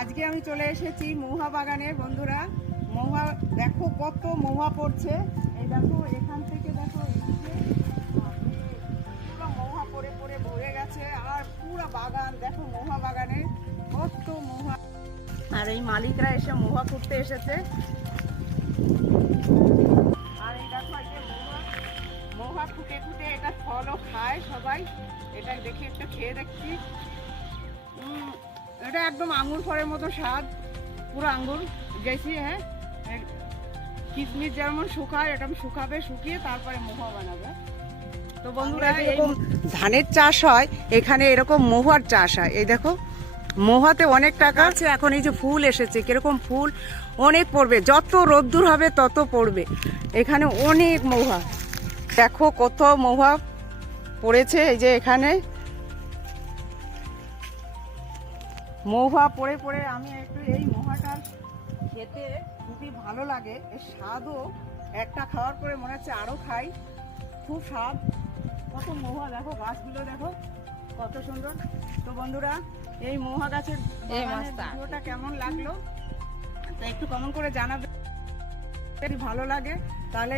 আজকে আমি চলে এসেছি মহুয়া বাগানে বন্ধুরা। মহুয়া দেখো কত মহুয়া পড়ছে, এই দেখো এখান থেকে দেখো এদিকে পুরো মহুয়া পড়ে পড়ে ভরে গেছে। আর পুরো বাগান দেখো মহুয়া বাগানে কত মহুয়া। আর এই মালিকরা এসে মহুয়া করতে এসেছে। আর এই দেখো আজকে মহুয়া ফুটে ফুটে এটা ফলও খায় সবাই। এটা দেখি একটু খেয়ে দেখছি। এটা একদম আঙ্গুর ফলের মতো স্বাদ, পুরো আঙ্গুর গেছি। হ্যাঁ, কিশমিশ যেমন শুকায় এরকম শুকাবে, শুকিয়ে তারপরে মহুয়া বানাবে। তো বন্ধুরা এরকম ধানের চাষ হয়, এখানে এরকম মহুয়ার চাষ হয়। এই দেখো মহুয়াতে অনেক টাকা আছে। এখন এই যে ফুল এসেছে, কিরকম ফুল অনেক পড়বে, যত রোদ্দুর হবে তত পড়বে। এখানে অনেক মহুয়া, দেখো কত মহুয়া পড়েছে। এই যে এখানে মহুয়া পড়ে পড়ে আমি একটু এই মহুয়াটা খেতে খুবই ভালো লাগে। এর স্বাদও একটা খাওয়ার পরে মনে হচ্ছে আরও খাই, খুব স্বাদ। কত মহুয়া দেখো, গাছগুলো দেখো কত সুন্দর। তো বন্ধুরা এই মহুয়া গাছের ভিডিওটা কেমন লাগলো তা একটু কমেন্ট করে জানাবে। যদি ভালো লাগে তাহলে